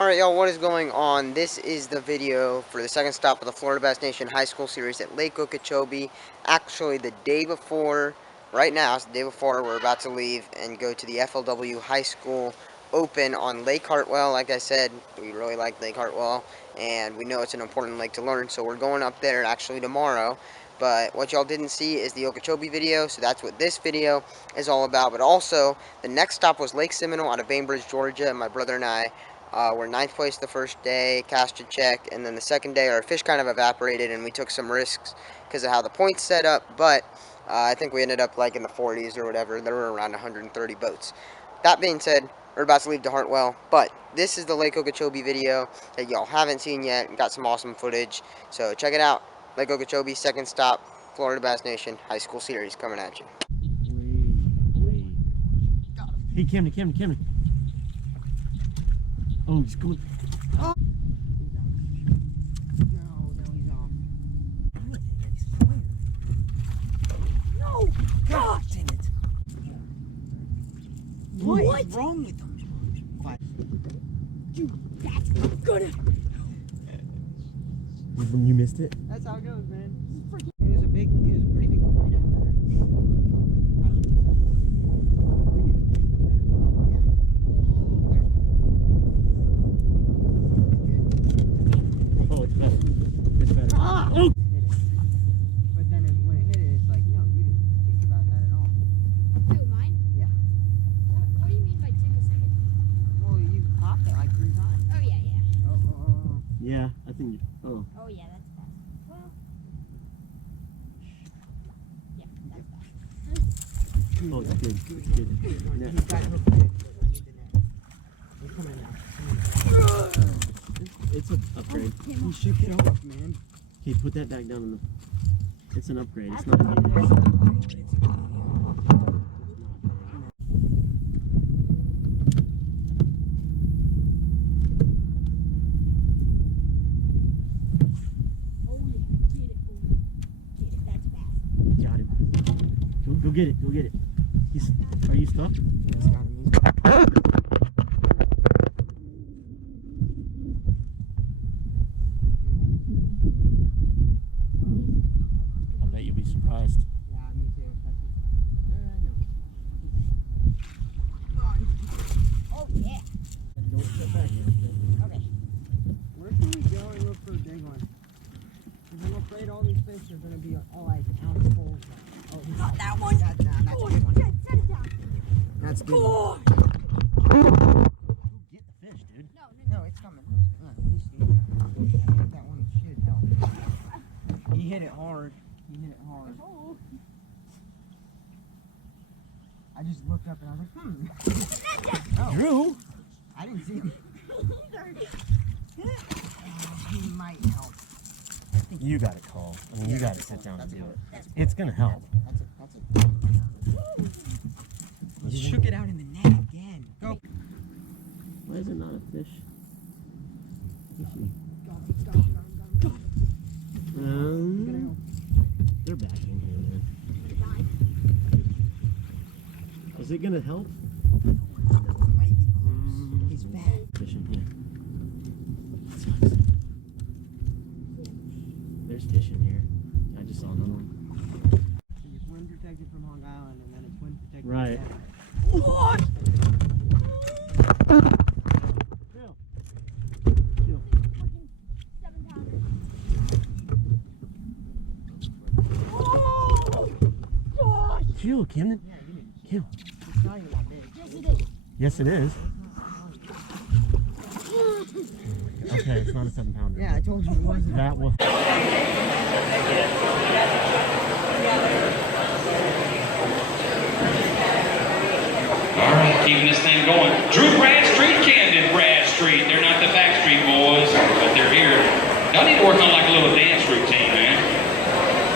Alright y'all, what is going on? This is the video for the second stop of the Florida Bass Nation High School Series at Lake Okeechobee. Actually, the day before, right now, it's the day before we're about to leave and go to the FLW High School Open on Lake Hartwell. Like I said, we really like Lake Hartwell, and we know it's an important lake to learn, so we're going up there actually tomorrow. But what y'all didn't see is the Okeechobee video, so that's what this video is all about. But also, the next stop was Lake Seminole out of Bainbridge, Georgia, and my brother and I we're 9th place the first day, cast a check, and then the second day our fish kind of evaporated and we took some risks because of how the points set up, but I think we ended up like in the 40s or whatever. There were around 130 boats. That being said, we're about to leave to Hartwell, but this is the Lake Okeechobee video that y'all haven't seen yet. Got some awesome footage, so check it out. Lake Okeechobee, second stop, Florida Bass Nation High School Series coming at you. Hey, Camden. Oh, he's going. Oh. No, he's off. No! God damn it! What is wrong with him? Dude, that's good. You missed it? That's how it goes, man. He was a pretty big one right now. Oh. But then when it hit it, it's like, no, you didn't think about that at all. Who, mine? Yeah. What do you mean by took a second? Well, you popped it like 3 times. Oh, yeah. Oh. Yeah, I think you. Oh. Oh, yeah, that's fast. Well. Yeah, that's fast. Oh, that's good. It's good. Yeah. He's got hooked in. He's coming now. It's an upgrade. He shook it off, man. Okay, put that back down in the. It's an upgrade. It's not big. Got it. Go get it. Go get it. Are you stuck? He's got him. I bet you'll be surprised. Yeah, me too. No. Oh, yeah. Don't step back here. Okay. Where can we go and look for a big one? Because I'm afraid all these fish are going to be all like ounce full. Oh, Not that one. That's a good one. Set it down. That's good. Oh. Get the fish, dude. No, it's coming. He's standing there. I think that one should help. He hit it hard. Oh. I just looked up and I was like, Oh, Drew. I didn't see him. He might help. I think You got to call. I mean, you got to sit down and do it. That's It's gonna help. He shook it out in the net again. Go. Why is it not a fish? They're back in here, man. Is it gonna help? Might be close. He's bad. Fishing here. There's fish in here. I just saw another one. It's wind protected from Hong Island, and then it's wind protected. Right. What? Chill. Fucking 7 pounder. Oh! Gosh! Chill, Camden. Yeah, you need to. Chill. It's not even that big. Yes, it is. Yes, it is. Okay, it's not a 7-pounder. Yeah, I told you it wasn't. That was. All right, keeping this thing going. Drew Bradstreet, Camden Bradstreet. They're not the Backstreet Boys, but they're here. Y'all need to work on like a little dance routine, man.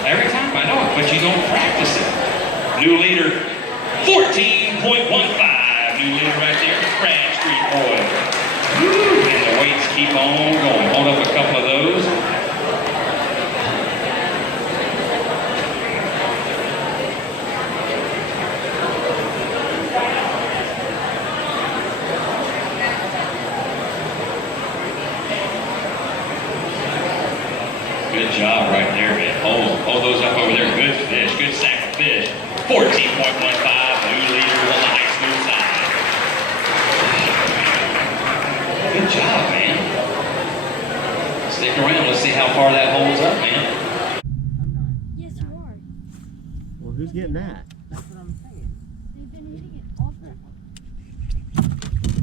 Every time, I know it, but you don't practice it. New leader, 14.15. New leader right there, Bradstreet Boys. Woo, and the weights keep on going. Hold up a couple of those. Good job right there, man. Hold those up over there. Good fish. Good sack of fish. 14.15. New leader on the high school side. Good job, man. Stick around. Let's see how far that holds up, man. Yes, you are. Well, who's getting that? That's what I'm saying. They've been hitting it off that one.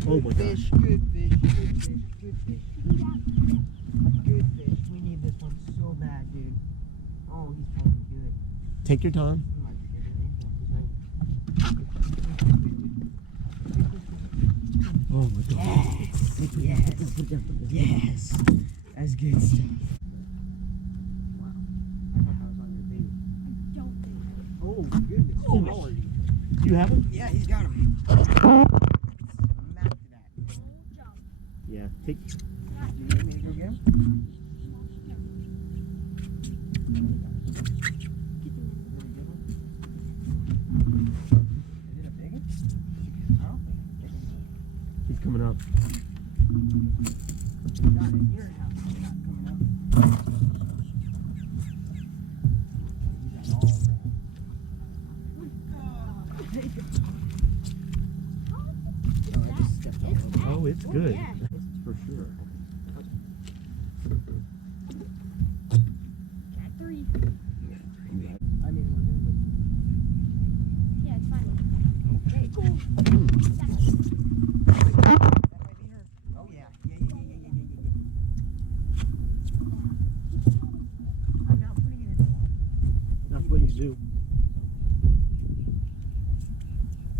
Oh my gosh. Good fish, good fish, good fish. Good fish. We need this one so bad, dude. Oh, he's pulling good. Take your time. He might be getting it. Oh my gosh. Yes. Yes. That's good stuff. Wow. I thought that was on your baby. I don't think so. Oh, goodness. Oh, Lord. Do you have him? Yeah, he's got him. Smack to that. Good job. Yeah. Take. Do you need me to go get him? Is it a big one? I don't think it's big enough. He's coming up. Not in your house. You're not coming up. He's on all around. Take it. Oh, I just stepped all over. Oh, it's good. yeah. It's for sure. Cat 3. I mean, we're gonna go. Yeah, it's fine. Okay, cool. Mm. That might be her. Oh yeah. Yeah. I'm not putting it in the water. That's what you do.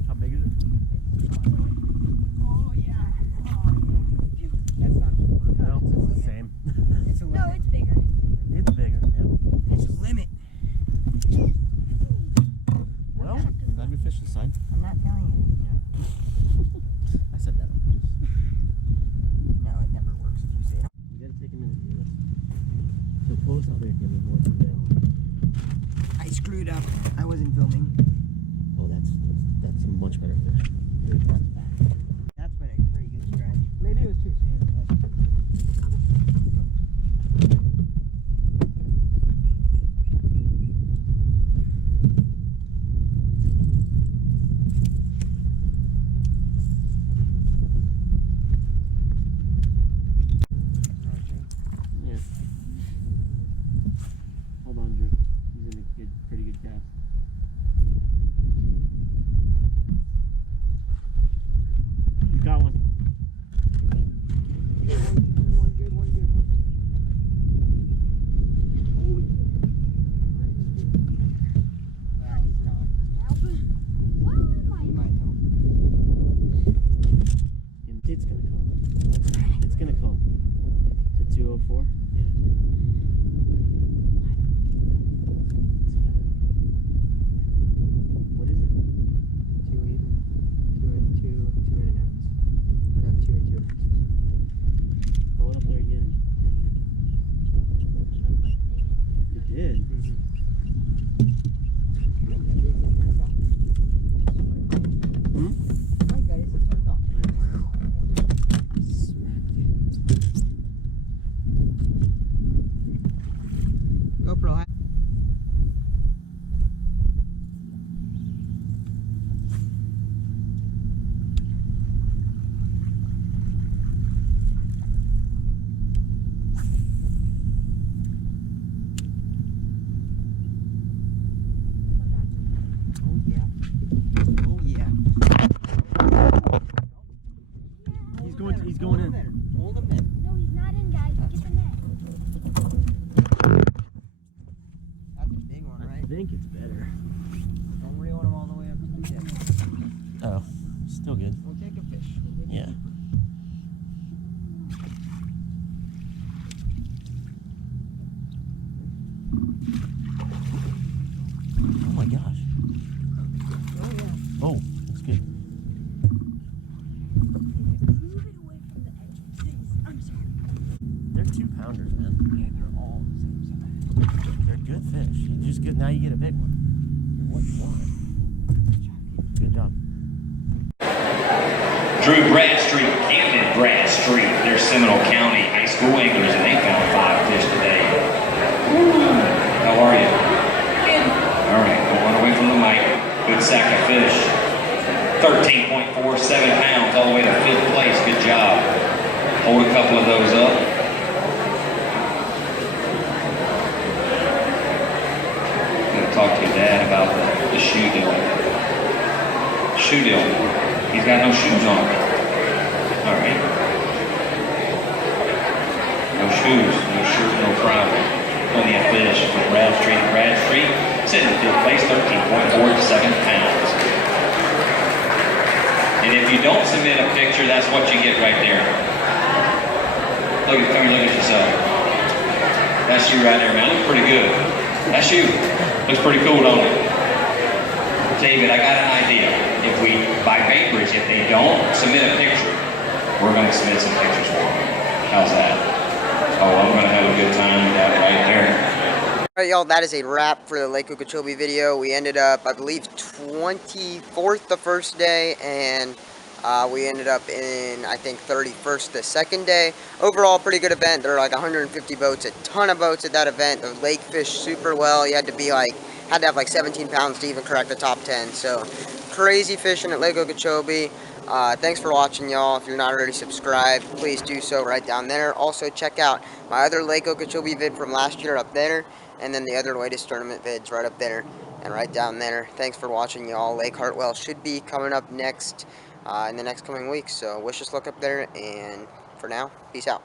How big is it? Oh yeah. That's not a word. No, it's the same. It's a limit. No, it's bigger. It's bigger. Yeah. It's a limit. Well, glad we fished this side. I'm not telling you anything. I said that. No, it never works if you say it. We gotta take a minute to do this. So pull us out there, give me more today. I screwed up. I wasn't filming. Oh, that's a much better fish. That's back. That's been a pretty good stretch. Maybe it was too soon, but. Yeah. Hold on, Drew. He's in a pretty good cast. You got one. One good one. Yeah, he's not. Well, it might. He might know. It's gonna call. It's gonna call. The 204? Yeah. What is it? 2 even. 2 and an ounce. No, 2 and 2 ounces. Pull it up there again. It did. Hmm? My God, it's a turned off. GoPro. Oh yeah. Oh yeah. He's going in. Hold him in. No, he's not in, guys. Get the net. That's a big one, I right? think it's better. Don't reel him all the way up to the tip. Oh, still good. We'll take a fish. We'll get Yeah. Oh my gosh. Oh yeah. Oh, that's good. Move it away from the edge, please. I'm sorry. They're 2-pounders, man. Yeah, they're all the same size. They're good fish. You just get now you get a big one. What you want? Good job. Drew Bradstreet, Camden Bradstreet. They're Seminole County high school anglers, and they found 5 fish today. How are you? All right, don't run away from the mic. Good sack of fish. 13.47 pounds all the way to 5th place. Good job. Hold a couple of those up. I'm going to talk to your dad about the shoe deal. Shoe deal. He's got no shoes on. All right. No shoes, no shirt, no problem. Plenty of fish for Bradstreet. Bradstreet sitting in 5th place, 13.47 pounds. And if you don't submit a picture, that's what you get right there. Come here, look at yourself. That's you right there, man. Looks pretty good. That's you. Looks pretty cool, don't it? David, I got an idea. If we, by Bainbridge, if they don't submit a picture, we're going to submit some pictures for them. How's that? Oh, I'm going to have a good time with that right there. Alright, y'all, that is a wrap for the Lake Okeechobee video. We ended up, I believe, 24th the first day, and we ended up in, I think, 31st the second day. Overall, pretty good event. There were like 150 boats, a ton of boats at that event. The lake fished super well. You had to have like 17 pounds to even crack the top 10. So, crazy fishing at Lake Okeechobee. Thanks for watching, y'all. If you're not already subscribed, please do so right down there. Also, check out my other Lake Okeechobee vid from last year up there, and then the other latest tournament vids right up there and right down there. Thanks for watching, y'all. Lake Hartwell should be coming up next in the next coming weeks, so wish us luck up there, and for now, peace out.